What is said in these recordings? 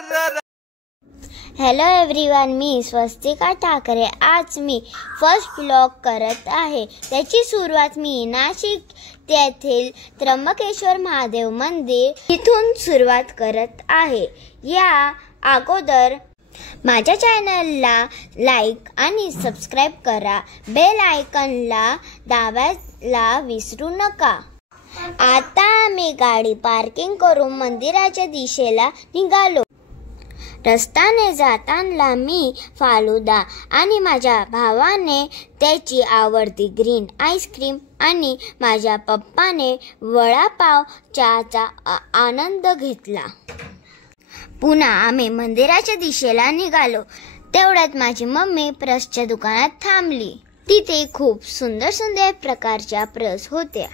Hello everyone, मी स्वस्तिका ठाकरे। आज मी first blog करत आहे। त्याची सुरुवात मी नाशिक येथील त्र्यंबकेश्वर महादेव मंदिर इथून सुरुवात करत आहे। या अगोदर माझ्या चॅनलला लाईक आणि सबस्क्राइब करा, बेल आयकॉनला दाबायला विसरू नका। आता आम्ही गाडी पार्किंग करून मंदिराच्या दिशेला निघालो। रस्त्याने जाताना मी फालुदा आणि माझ्या भावाने त्याची आवडती ग्रीन आईस्क्रीम आणि माझ्या पप्पाने वडापाव चहाचा आनंद घेतला। पुन्हा आम्ही मंदिराच्या दिशेला निघालो। तेवढ्यात माझी मम्मी प्रसच्या दुकानात थांबली। तिथे खूप सुंदर सुंदर प्रकारच्या प्रस होत्या।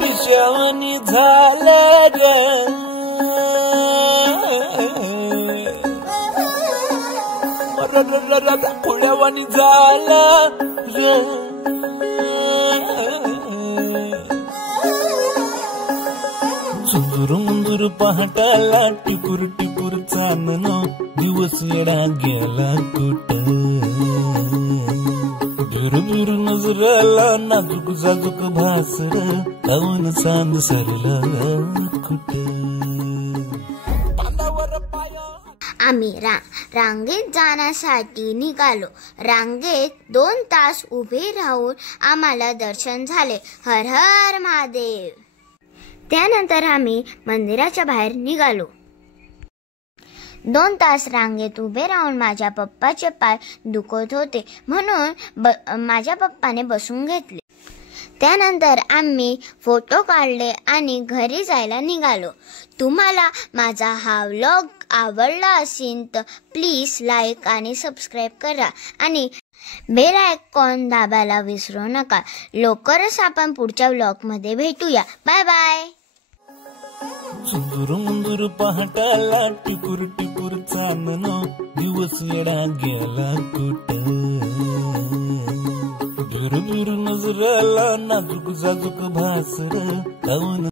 पिशवणी झालं ग पुण्यावाणी झालं ग चुंदूर मुंदूर पहाटाला टिपूर टिपूर चांदण दिवस येडा गेला कुठं दूर नजरला नाजूक जाजूक भासर लावून चांद सरला कुठं। आम्ही रांगेत जाण्यासाठी निघालो। रांगेत 2 तास उभे राहून आम्हाला दर्शन झाले। हर हर महादेव। त्यानंतर आम्ही मंदिराच्या बाहेर निघालो। 2 तास रांगेत उभे राहून माझ्या पप्पाचे पाय दुखत होते, म्हणून माझ्या पप्पाने बसून घेतले। त्यानंतर आम्ही फोटो काढले आणि घरी जायला निघालो। तुम्हाला माझा हा व्लॉग आवडला असेल तर प्लीज लाईक आणि सबस्क्राइब करा आणि बेल आयकॉन दाबायला विसरू नका। लवकरच आपण पुढच्या व्लॉगमध्ये भेटूया। Bye bye. चुंदूर मुंदूर पहाटाला टिपूर टिपूर चांदण दिवस येडा गेला कुठं दूर नजरला नाजूक जाजूक भासर लावून